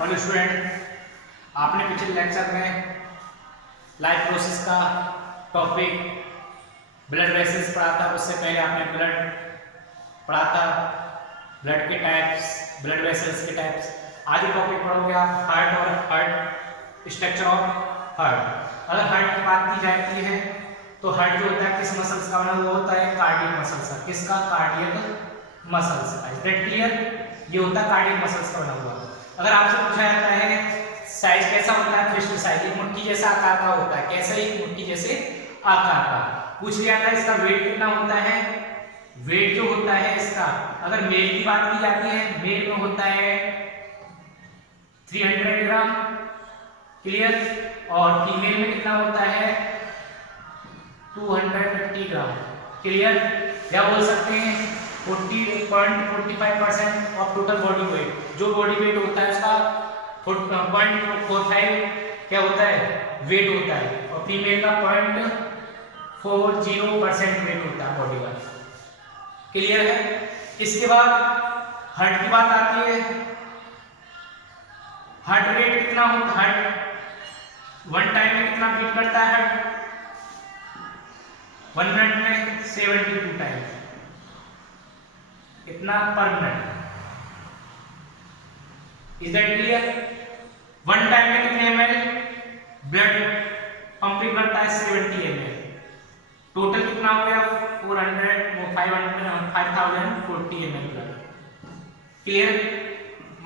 Hello student, आपने पिछले lecture में लाइफ प्रोसेस का टॉपिक ब्लड वेसल्स पढ़ा था। उससे पहले आपने ब्लड पढ़ा था, ब्लड के टाइप्स, ब्लड वेसल्स के टाइप्स। आज जो टॉपिक पढ़ोगे आप हार्ट और हार्ट स्ट्रक्चर ऑफ हार्ट। अगर हार्ट की बात की जाती है तो हार्ट जो होता है किस मसल्स का बना हुआ होता है? कार्डियक मसल्स का। किसका? कार्डियक मसल्स का। Is that clear? ये होता है कार्डियक मसल्स का बना हुआ। अगर आपसे पूछा जाता है साइज कैसा होता है? फिस्ट साइज, एक मुट्ठी जैसा आकार का होता है। कैसा? एक मुट्ठी जैसे आकार का। पूछ लिया था इसका वेट कितना होता है? वेट जो होता है इसका, अगर मेल की बात की जाती है, मेल में होता है 300 ग्राम, क्लियर। और फीमेल में कितना होता है? 250 ग्राम, क्लियर। क्या बोल सकते हैं? 40.45% ऑफ टोटल बॉडी वेट। जो बॉडी वेट होता है उसका 0.45 क्या होता है? वेट होता है। और फीमेल का 0.40% वेट होता है बॉडी का, क्लियर है। इसके बाद हार्ट की बात आती है। हार्ट रेट कितना होता है? हार्ट वन टाइम में कितना बीट करता है? हार्ट 1 मिनट में 72 टाइम। कितना पर minute? Is that clear? 1 time में कितने ml ब्लड पंपिंग करता है? 70 ml। टोटल कितना हो गया? 5040 ml ब्लड, क्लियर।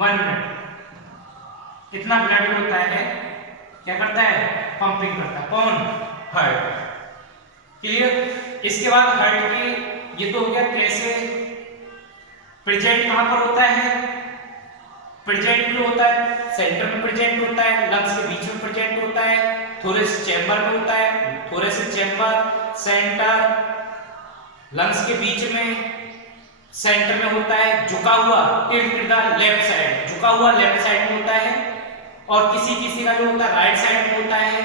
1 मिनट इतना ब्लड होता है, क्या करता है? पंपिंग करता है। कौन? Heart, clear. इसके बाद हार्ट की ये तो हो गया कैसे प्रेजेंट कहां पर होता है। प्रेजेंट जो होता है सेंटर में प्रेजेंट होता है, लंग्स के बीच में प्रेजेंट होता है, थोरेसिक चैम्बर में होता है। थोरेसिक चैम्बर, सेंटर, लंग्स के बीच में, सेंटर में होता है। झुका हुआ लेफ्ट साइड, झुका हुआ लेफ्ट साइड में होता है। और किसी किसी का जो होता है राइट साइड में होता है,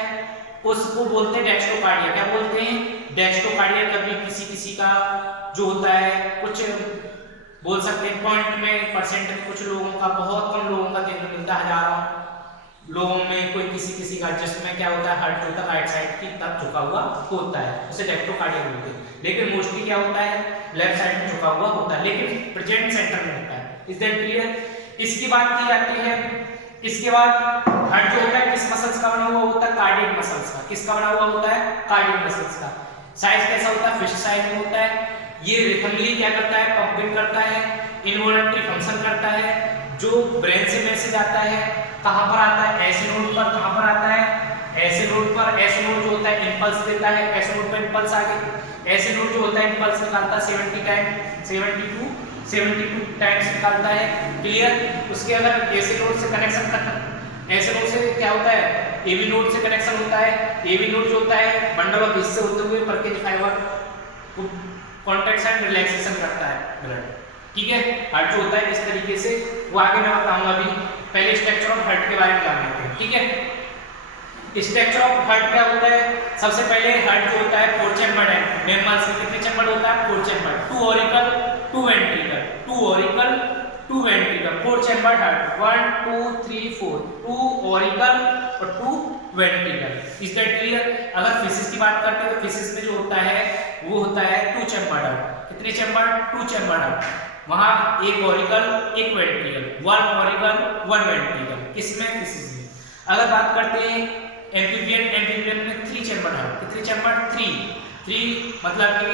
उसको बोलते हैं डेक्स्ट्रोकार्डिया। क्या बोलते हैं? डेक्स्ट्रोकार्डिया। कभी किसी किसी का जो होता है कुछ बोल सकते हैं पॉइंट में, परसेंट में, कुछ लोगों का, बहुत कम लोगों का देखने मिलता है, हजारों लोगों में कोई किसी किसी का, जिसमें क्या होता है हार्ट जो होता है राइट साइड की तरफ झुका हुआ होता है, उसे डेक्स्ट्रोकार्डिया बोलते हैं। लेकिन मोस्टली क्या होता है? लेफ्ट साइड में झुका हुआ होता है, लेकिन प्रेजेंट सेंटर में होता है। Is that clear? इसकी बात की जाती है। इसके बाद हार्ट जो होता है किस मसल्स का बना हुआ होता है? कार्डियक मसल्स का। किसका बना हुआ होता है? कार्डियक मसल्स का। साइज कैसा होता है? फिश साइज में होता है। ये रिथमली क्या करता है? पंपिंग करता है, इनवॉलंटरी फंक्शन करता है। जो ब्रेन से मैसेज आता है कहां पर आता है? ऐसे नोड पर। कहां पर आता है? ऐसे नोड पर। ऐसे नोड जो होता है इंपल्स देता है, ऐसे नोड पर इंपल्स आ गई। ऐसे नोड जो होता है इंपल्स निकालता है 72 टाइम्स निकालता है, क्लियर। उसके अगर ऐसे नोड से कनेक्शन करता, ऐसे नोड से क्या होता है? एबी नोड से कनेक्शन होता है। एबी नोड जो होता है बंडल ऑफ हिस्से होते हुए परकेज फाइबर को कॉन्ट्रैक्शन एंड रिलैक्सेशन करता है ब्लड, ठीक है। हार्ट जो होता है इस तरीके से, वो आगे मैं बताऊंगा। अभी पहले स्ट्रक्चर ऑफ हार्ट के बारे में जान लेते हैं, ठीक है। स्ट्रक्चर ऑफ हार्ट क्या होता है? सबसे पहले हार्ट जो होता है 4 चैम्बर है। मेमल्स में कितने चैम्बर होता है? 4 chamber. 2 auricle 2 ventricle, 2 auricle 2 ventricle, 4 chamber heart. 1 2 3 4, 2 auricle और 2 वेंट्रिकल। Is that clear? अगर फिसिस की बात करते हैं तो फिसिस में जो होता है वो होता है 2 चैम्बर हार्ट। कितने चैम्बर? 2 chamber heart. वहां एक ऑरिकल एक वेंट्रिकल, 1 ऑरिकल 1 वेंट्रिकल। किसमें? फिसिस में। अगर बात करते हैं एम्फीबियन में 3 चैम्बर हार्ट। कितने चैम्बर? 3 मतलब कि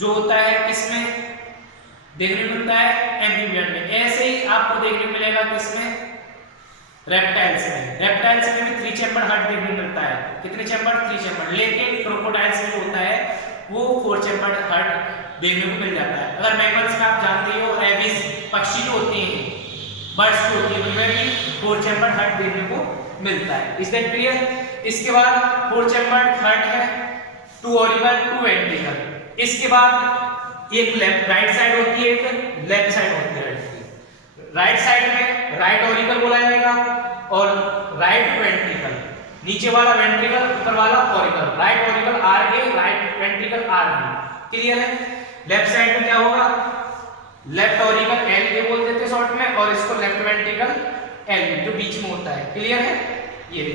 जो होता है किसमें देखने मिलता है? एम्फीबियन में। ऐसे ही आपको देखने मिलेगा किसमें? रेप्टाइल्स में। रेप्टाइल्स में भी 3 चैम्बर हार्ट देखने मिलता है। कितने चैम्बर? 3 चैम्बर। लेकिन क्रोकोडाइल्स में जो होता है वो 4 चैम्बर हार्ट देखने को मिल जाता है। अगर मैमल्स में आप जानते हो एविस पक्षी जो होते हैं, बर्ड्स जो होती है, उनमें भी 4 चैम्बर हार्ट देखने को मिलता है। Is that clear? इसके बाद 4 चैम्बर हार्ट है, 2 ऑरिकल 2 वेंट्रिकल। इसके बाद एक लेफ्ट राइट साइड होती है, एक लेफ्ट साइड होती है। राइट साइड में राइट ऑरिकल बोला जाएगा और राइट वेंट्रिकल। नीचे वाला वेंट्रिकल, ऊपर वाला auricle. Right auricle are A, right ventricle are B, clear है। लेफ्ट साइड में क्या होगा? लेफ्ट ऑरिकल एल ए बोल देते हैं शॉर्ट में, और इसको लेफ्ट वेंट्रिकल एल जो बीच में होता है। क्लियर है? ये भी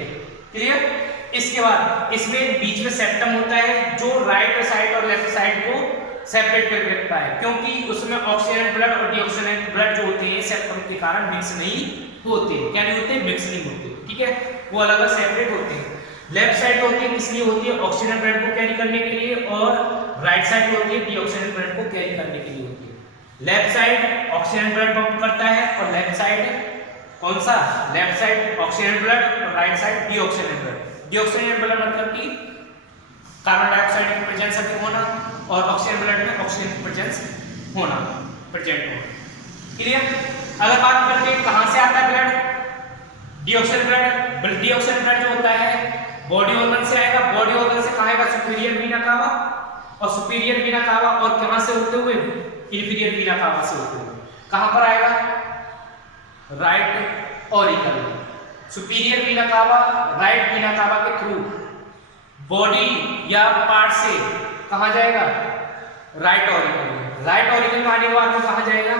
क्लियर। इसके बाद इसमें बीच में सेप्टम होता है जो राइट साइड और लेफ्ट साइड को सेपरेट करके रखता है, क्योंकि उसमें ऑक्सीजन ब्लड और डीऑक्सीजन ब्लड जो होते हैं सेप्टम के कारण मिक्स नहीं होते। क्या नहीं होते? मिक्स नहीं होते। ठीक है, वो अलग अलग सेपरेट होते हैं। लेफ्ट साइड होती है किस लिए होती है? ऑक्सीजन ब्लड को कैरी करने के लिए, और राइट साइड होती है डीऑक्सीजन ब्लड को कैरी करने के लिए होती है। Left side oxygen blood pump करता है, और लेफ्ट साइड कौन सा? लेफ्ट साइड ऑक्सीजन ब्लड और राइट साइड डीऑक्सीजन ब्लड। डीऑक्सीजन ब्लड मतलब कि कार्बन डाइऑक्साइड की प्रेजेंस अधिक होना, और ऑक्सीजन ब्लड में ऑक्सीजन की प्रेजेंस होना, प्रेजेंट होना। क्लियर? अगर बात करते हैं कहां से आता है ब्लड? डीऑक्सीजन ब्लड। डीऑक्सीजन ब्लड जो होता है बॉडी ऑर्गन से आएगा। बॉडी ऑर्गन से कहां आएगा? सुपीरियर वीना कावा, और सुपीरियर वीना कावा और कहां से होते हुए? इंफीरियर वीना कावा से होते हुए कहां पर आएगा? Right auricle. सुपीरियर वीना कावा राइट वीना कावा के थ्रू बॉडी या पार्ट से कहां जाएगा? Right auricle. राइट ऑरिकल में आने के बाद में कहां जाएगा?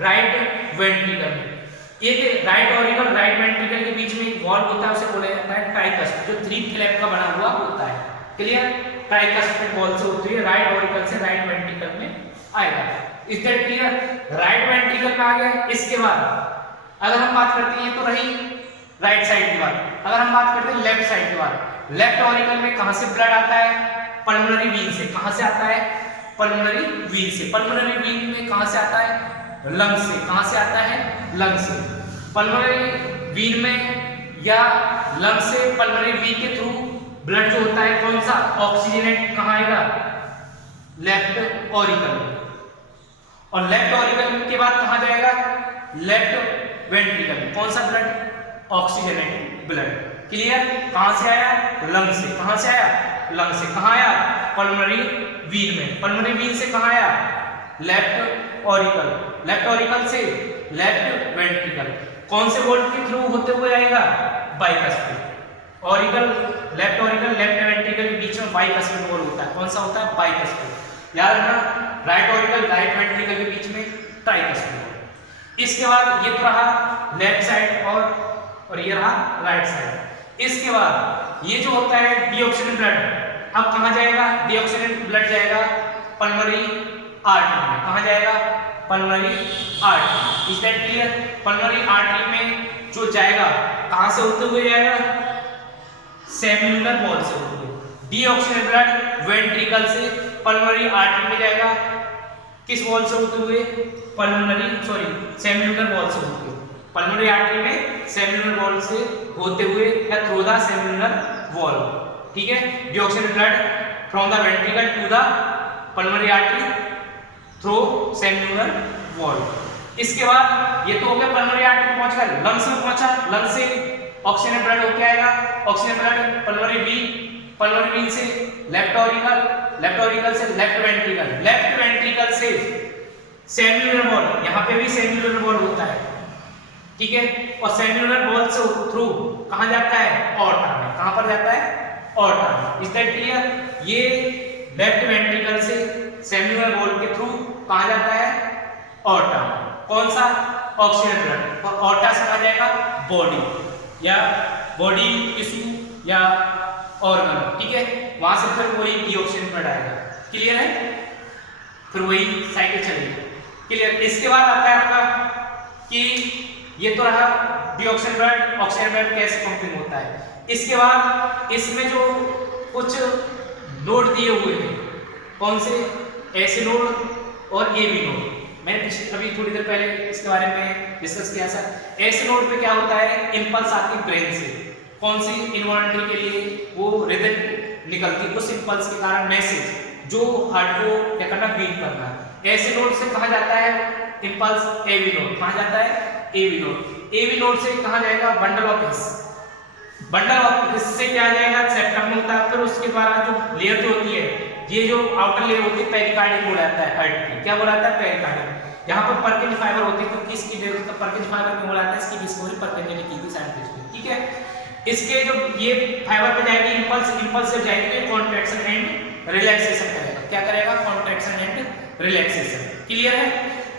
राइट वेंट्रिकल में। एक राइट ऑरिकल राइट वेंट्रिकल के बीच में एक वॉल्व होता है, उसे बोला जाता है ट्राइकस्प, जो 3 फ्लैप का बना हुआ होता है। क्लियर? ट्राइकस्प में वॉल्व से होती है, राइट ऑरिकल से राइट वेंट्रिकल में आएगा। Is that clear? Right ventricle में आ गया। इसके बाद अगर हम बात करते हैं, ये तो रही राइट साइड की बात। अगर हम बात करते हैं लेफ्ट साइड की बात, लेफ्ट ऑरिकल में कहां से ब्लड आता है? पल्मोनरी वीन से। कहां से आता है? पल्मोनरी वीन से। पल्मोनरी वीन में कहां से आता है? लंग से। कहां से आता है? लंग से। पल्मोनरी वीन में या लंग से पल्मोनरी वीन के थ्रू ब्लड जो होता है कौन सा? ऑक्सीजनेट कहां आएगा? लेफ्ट ऑरिकल में। और लेफ्ट ऑरिकल के बाद कहां जाएगा? लेफ्ट वेंट्रिकल में। कौन सा ब्लड? Oxygenated blood. क्लियर? कहां से आया? लंग से। कहां से आया? लंग से। कहां आया? पल्मोनरी वीन में। पल्मोनरी वीन से कहां आया? Left auricle. लेफ्ट ऑरिकल से लेफ्ट वेंट्रिकल। कौन से वॉल्व के थ्रू होते हुए आएगा? Bicuspid. Auricle left auricle left ventricle के बीच में बाइकस्पिड वॉल्व होता है। कौन सा होता है? बाइकस्पिड। याद रखना, राइट ऑरिकल राइट वेंट्रिकल के बीच में ट्राइकस्पिड। इसके बाद ये तो रहा लेफ्ट साइड और ये रहा राइट साइड। इसके बाद ये जो होता है डीऑक्सीजन ब्लड, अब कहां जाएगा? डीऑक्सीजन ब्लड जाएगा पल्मोनरी आर्टरी में। कहां जाएगा? Pulmonary artery. Is that clear? Pulmonary artery में जो जाएगा कहां से होते हुए जाएगा? सेल्युलर वॉल से होते हुए। डीऑक्सीजन ब्लड वेंट्रिकल से पल्मोनरी आर्टरी में जाएगा, किस वॉल से होते हुए? सेल्युलर वॉल से होते हुए। पल्मोनरी आर्टरी में सेल्युलर वॉल से होते हुए या थ्रू द सेल्युलर वॉल। ठीक है? Deoxygen blood from the ventricle to the pulmonary artery through cellular wall. इसके बाद ये तो हो गया पल्मोनरी आर्टरी पहुंच गया, लंग्स में पहुंचा। लंग्स से ऑक्सीजन ब्लड होके आएगा, ऑक्सीजन ब्लड पल्मोनरी वीन से लेफ्ट ऑरिकल से लेफ्ट वेंट्रिकल से सेल्युलर वॉल। यहां पे भी सेल्युलर वॉल होता है। ठीक है? और सेल्युलर वॉल से थ्रू कहां जाता है? ऑर्टा में। कहां पर जाता है? ऑर्टा में। Is that clear? ये लेफ्ट वेंट्रिकल से सेल्युलर वॉल के थ्रू कहां जाता है? ऑर्टा में। कौन सा? Oxygen blood. और ऑर्टा से कहां जाएगा? बॉडी या बॉडी टिश्यू या ऑर्गन। ठीक है? वहां से फिर वही डीऑक्सीजन ब्लड आएगा। क्लियर है? फिर वही साइकिल चलेगी। क्लियर? इसके बाद आता है आपका कि ये तो रहा डीऑक्सीजन ब्लड ऑक्सीजन ब्लड कैसे पंपिंग होता है। इसके बाद इसमें जो कुछ नोड दिए हुए हैं, कौन से? एसी नोड और एबी नोड। मैंने अभी थोड़ी देर पहले इसके बारे में डिस्कस किया था। एसी नोड पे क्या होता है? इंपल्स आती ब्रेन से। कौन सी? इन्वॉल्यूंटरी के लिए वो रिदम निकलती, उस इंपल्स के कारण मैसेज जो हार्ट को क्या करना? बीट करना। एसी नोड से कहां जाता है? Impulse AB node. कहां जाता है? AB node. एबी नोड से कहां जाएगा? Bundle of his. Bundle of his से क्या जाएगा? सेप्टम में होता है। फिर उसके बाद जो लेयर जो होती है, ये जो आउटर लेयर होती है पेरिकार्डियम बोलाता है हार्ट की। क्या बोलाता है? पेरिकार्डियम। यहाँ पर पर्किंज फाइबर होती है, तो किसकी डेवलप पर्किंज फाइबर क्यों बोलाता है? इसकी डिस्कवरी पर्किंज ने की थी साइंटिस्ट ने। ठीक है? इसके जो ये फाइबर पे जाएगी इंपल्स से जाएगी तो कॉन्ट्रैक्शन एंड रिलैक्सेशन करेगा। क्या करेगा? Contraction and relaxation. क्लियर है?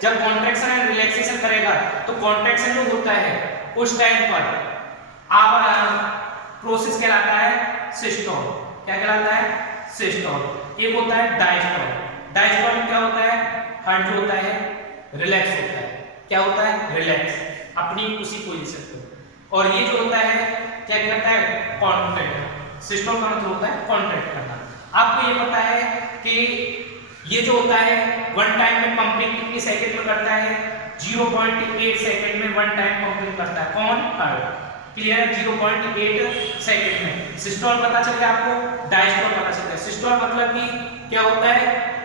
जब कॉन्ट्रैक्शन एंड रिलैक्सेशन करेगा तो कॉन्ट्रैक्शन जो होता है उस टाइम पर प्रोसेस कहलाता है सिस्टोल। क्या कहलाता है? सिस्टोल। एक होता है डायस्टोल। डायस्टोल में क्या होता है? हार्ट जो होता है रिलैक्स होता है। क्या होता है? रिलैक्स, अपनी उसी पोजीशन पे। और ये जो होता है क्या कहता है? कॉन्ट्रैक्ट। सिस्टोल का मतलब होता है कॉन्ट्रैक्ट करना। आपको ये पता है कि ये जो होता है वन टाइम में पंपिंग कितनी सेकंड में करता है? 0.8 सेकंड में वन टाइम पंपिंग करता है। कौन? हार्ट। क्लियर है? 0.8 सेकंड में। सिस्टोल पता चल गया आपको, डायस्टोल पता चल गया। सिस्टोल मतलब कि क्या होता है?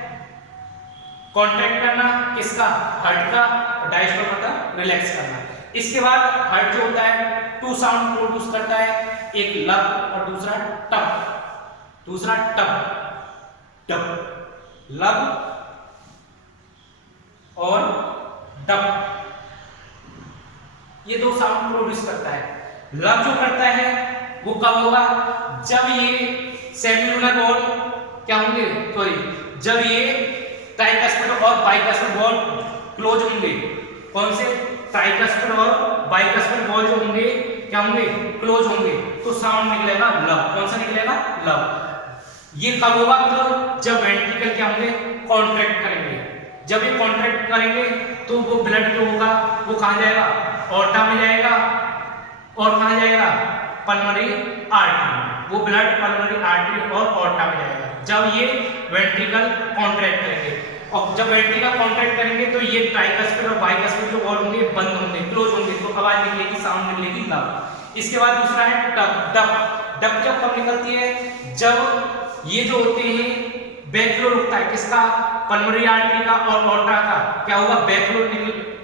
कॉन्ट्रैक्ट करना किसका? हार्ट का। और डायस्टोल मतलब रिलैक्स करना। इसके बाद हार्ट जो होता है टू साउंड प्रोड्यूस करता है, एक लब और दूसरा टप। दूसरा टप, टप, लब और डप, ये दो साउंड प्रोड्यूस करता है। लब जो करता है वो कब होगा? जब ये सेमिलुनर वॉल क्या होंगे? सॉरी, जब ये ट्राइकस्पिड और बाइकस्पिड वॉल क्लोज होंगे। कौन से? ट्राइकस्पिड और बाइकस्पिड वॉल जो होंगे क्या होंगे? क्लोज होंगे, तो साउंड निकलेगा लब। कौन सा निकलेगा? लब। ये कब होगा? तो जब वेंट्रिकल क्या होंगे? कॉन्ट्रैक्ट करेंगे। जब ये कॉन्ट्रैक्ट करेंगे तो वो ब्लड जो होगा वो कहां जाएगा? ऑर्टा में जाएगा। और कहां जाएगा? Pulmonary artery. वो ब्लड पल्मोनरी आर्टरी और ऑर्टा में जाएगा जब ये वेंट्रिकल कॉन्ट्रैक्ट करेंगे। और जब वेंट्रिकल कॉन्ट्रैक्ट करेंगे तो ये ट्राइकस्पिड और बाइकस्पिड जो वॉल होंगे बंद होंगे, क्लोज होंगे, तो आवाज निकलेगी, साउंड निकलेगी लब। इसके बाद दूसरा है टप। डप। डप जब कब निकलती है? जब ये जो होते हैं बैकफ्लो रुकता है। किसका? पल्मोनरी आर्टरी का और ऑर्टा का। क्या होगा? बैकफ्लो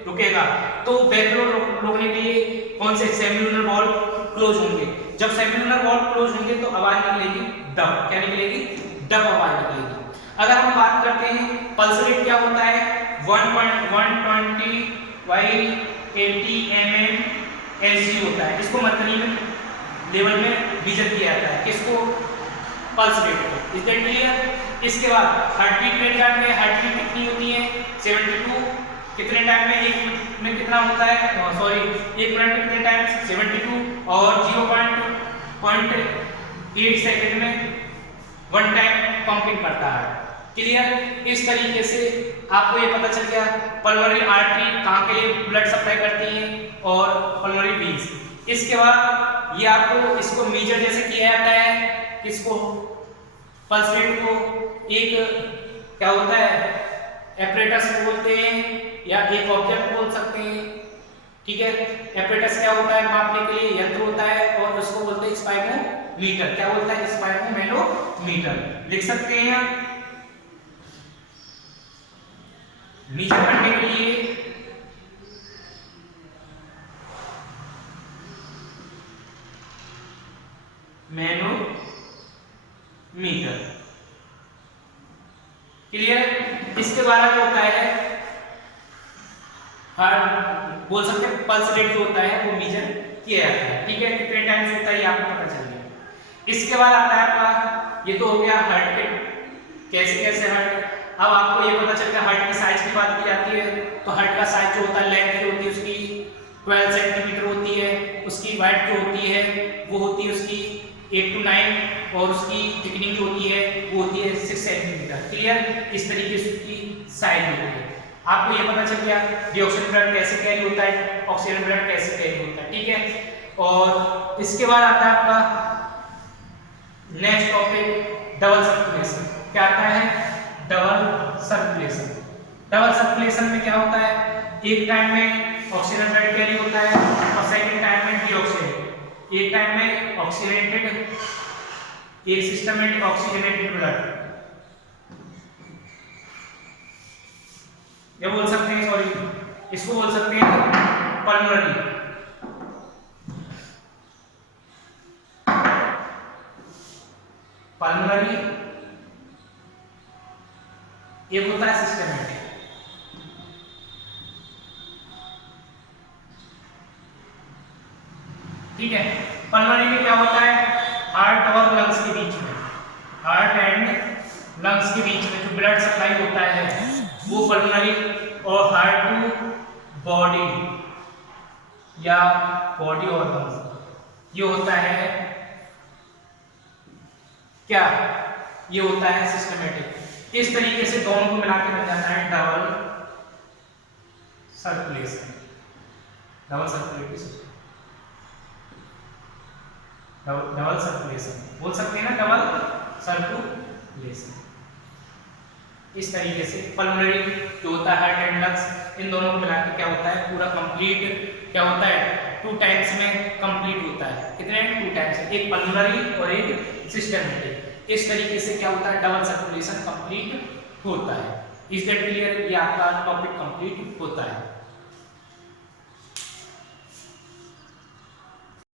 रुकेगा। तो बैकफ्लो रोकने के लिए कौन से? सेमिलुनर वॉल क्लोज होंगे। जब सेमिलुनर वॉल क्लोज होंगे तो आवाज निकलेगी डप। क्या निकलेगी? डप आवाज निकलेगी। अगर हम बात करते हैं पल्स रेट क्या होता है? 1.120 बाई 80 mm होता है। इसको मथनी में लेवल में मेजर किया जाता है। किसको? पल्स रेट को। Is that clear? इसके बाद हार्ट बीट रेट जानते हैं। हार्ट बीट कितनी होती है? 72। कितने टाइम में? 1 मिनट में कितना होता है? सॉरी, 1 मिनट में कितने टाइम? 72। और 0.8 सेकंड में वन टाइम पंपिंग करता है। क्लियर? इस तरीके से आपको ये पता चल गया पल्मोनरी आर्टरी कहाँ के लिए ब्लड सप्लाई करती है और पल्मोनरी वेन्स। इसके बाद ये आपको इसको मेजर जैसे किया जाता है। किसको? पल्स रेट को। एक क्या होता है? एपरेटस बोलते हैं या एक ऑब्जेक्ट बोल सकते हैं। ठीक है? एपरेटस क्या होता है? मापने के लिए यंत्र होता है और उसको बोलते हैं स्पाइरोमीटर। क्या बोलता है? स्पाइरोमीटर। लिख सकते हैं आप। मेजर करने के लिए मैनोमीटर। क्लियर? इसके बाद जो होता है हार्ट बोल सकते हैं पल्स रेट जो होता है वो मेजर किया जाता है। ठीक है? कितने टाइम्स होता है ये आपको पता चल गया। इसके बाद आता है आपका, ये तो हो गया हार्ट के कैसे कैसे हार्ट। अब आपको ये पता चल गया हार्ट की साइज की बात की जाती है तो हार्ट का साइज जो होता है, लेंथ जो होती है उसकी 12 सेंटीमीटर होती है। उसकी वाइड जो होती है वो होती है उसकी 8 to 9 और उसकी थिकनिंग जो होती है वो होती है 6 सेंटीमीटर। क्लियर? इस तरीके से उसकी साइज होती है। आपको ये पता चल गया डीऑक्सीजन ब्लड कैसे कैरी होता है, ऑक्सीजन ब्लड कैसे कैरी होता है। ठीक है? और इसके बाद आता है आपका नेक्स्ट टॉपिक डबल सर्कुलेशन। क्या आता है? Double circulation. डबल सर्कुलेशन में क्या होता है? एक टाइम में ऑक्सीजन ब्लड कैरी होता है और सेकंड टाइम में डीऑक्सीजनेटेड। एक टाइम में ऑक्सीजनेटेड, एक सिस्टम में ऑक्सीजनेटेड ब्लड, ये बोल सकते हैं, सॉरी इसको बोल सकते हैं पल्मोनरी। पल्मोनरी एक होता है सिस्टमेटिक। ठीक है? पल्मोनरी में क्या होता है? हार्ट और लंग्स के बीच में, हार्ट एंड लंग्स के बीच में जो ब्लड सप्लाई होता है वो पल्मोनरी और हार्ट बॉडी या बॉडी ऑर्गन्स, ये होता है क्या, ये होता है सिस्टमेटिक। इस तरीके से दोनों को मिला के बन जाता है double circulation, double circulatory system, double circulation बोल सकते हैं ना, डबल सर्कुलेशन। इस तरीके से पल्मोनरी जो होता है हार्ट एंड लंग्स, इन दोनों को मिला के क्या होता है, पूरा कंप्लीट क्या होता है, 2 टाइम्स में कंप्लीट होता है। कितने 2 टाइम्स, एक पल्मोनरी और एक सिस्टमेटिक। इस तरीके से क्या होता है, डबल सर्कुलेशन कंप्लीट होता है। Is that clear? ये आपका टॉपिक कंप्लीट होता है।